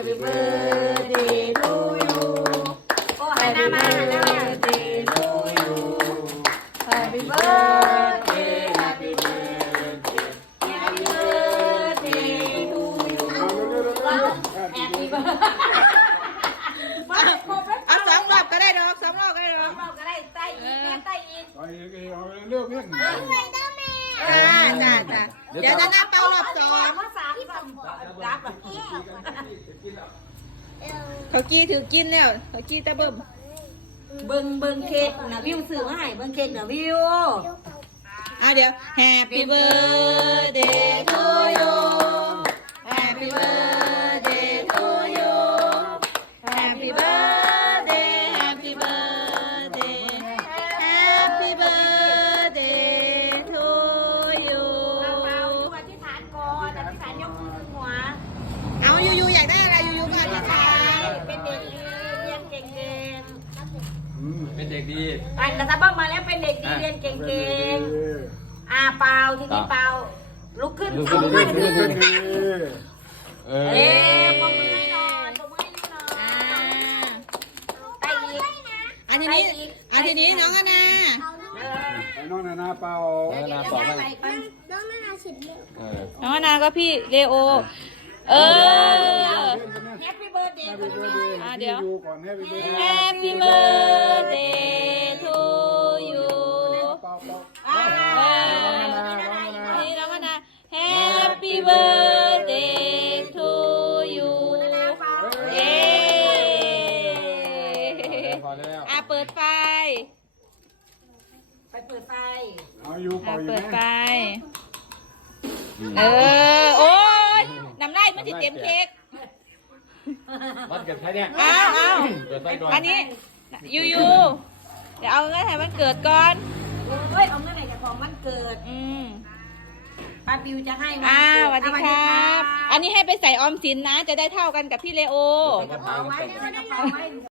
Happy birthday to you โอ้หันหน้ามาหันหน้ามา birthday to you Happy birthday Happy birthday Happy birthday to you Happy birthday เอาสองรอบก็ได้ดอกสองรอบก็ได้ดอกบอกก็ได้ใต้อีกแม่ใต้อีกเอาเอาเลือกเพื่อนจ้าจ้าจ้าเดี๋ยวจะนับเป้ารอบสอง ว่าสามสาม รับแบบเขากี้ถือกินแล้วเขากี้ตะเบิ่มเบิ้งเบิ้งเค้กนะวิวซื้อมาให้เบิ้งเค้กนะวิวอะเดี๋ยว Happy birthday to you เป็นเด็กดีๆอันกระซับเบิ้งมาแล้วเป็นเด็กดีเรียนเก่งๆอ่าเปล่าทีนี้เปล่าลุกขึ้นลุกขึ้เอานขึ้นลุกขึ้ขึ้นนเออเอ๊ะปมมือให้หน่อยปมมือให้หน่อยอ่าใต้อีกอันทีนี้อันทีนี้น้องอนาไอ้น้องนานาเป่าเออนาปอกให้ไปไปเออน้องอนาก็พี่เลโอ เออแฮปปี้เบิร์ดเดย์คุณน้อยอะเดี๋ยวก่อนให้ไปดู Happy birthday to you เป่าเป่าอ่าเออนี่น้องอนา Happy birthday to you เย้พอแล้วอะเปิดไฟไปเปิดไฟเอาอยู่อะเป่าอยู่เปิดไฟไหมเออ โอ้ยน้ำลายมันจะเต็มเค้ก วันเกิดใครเนี่ยเอาเอาเกิดไปก่อนอันนี้ยูยูเดี๋ยวเอาเงินให้มันเกิดก่อนเฮ้ยเอาเงินไหนจากของมันเกิดอืมป้าปิวจะให้วันอ่าสเกิวัสดีครับ อันนี้ให้ไปใส่ออมสินนะ จะได้เท่ากันกับพี่เลโอ ใส่กระเป๋าไว้ใส่กระเป๋าไว้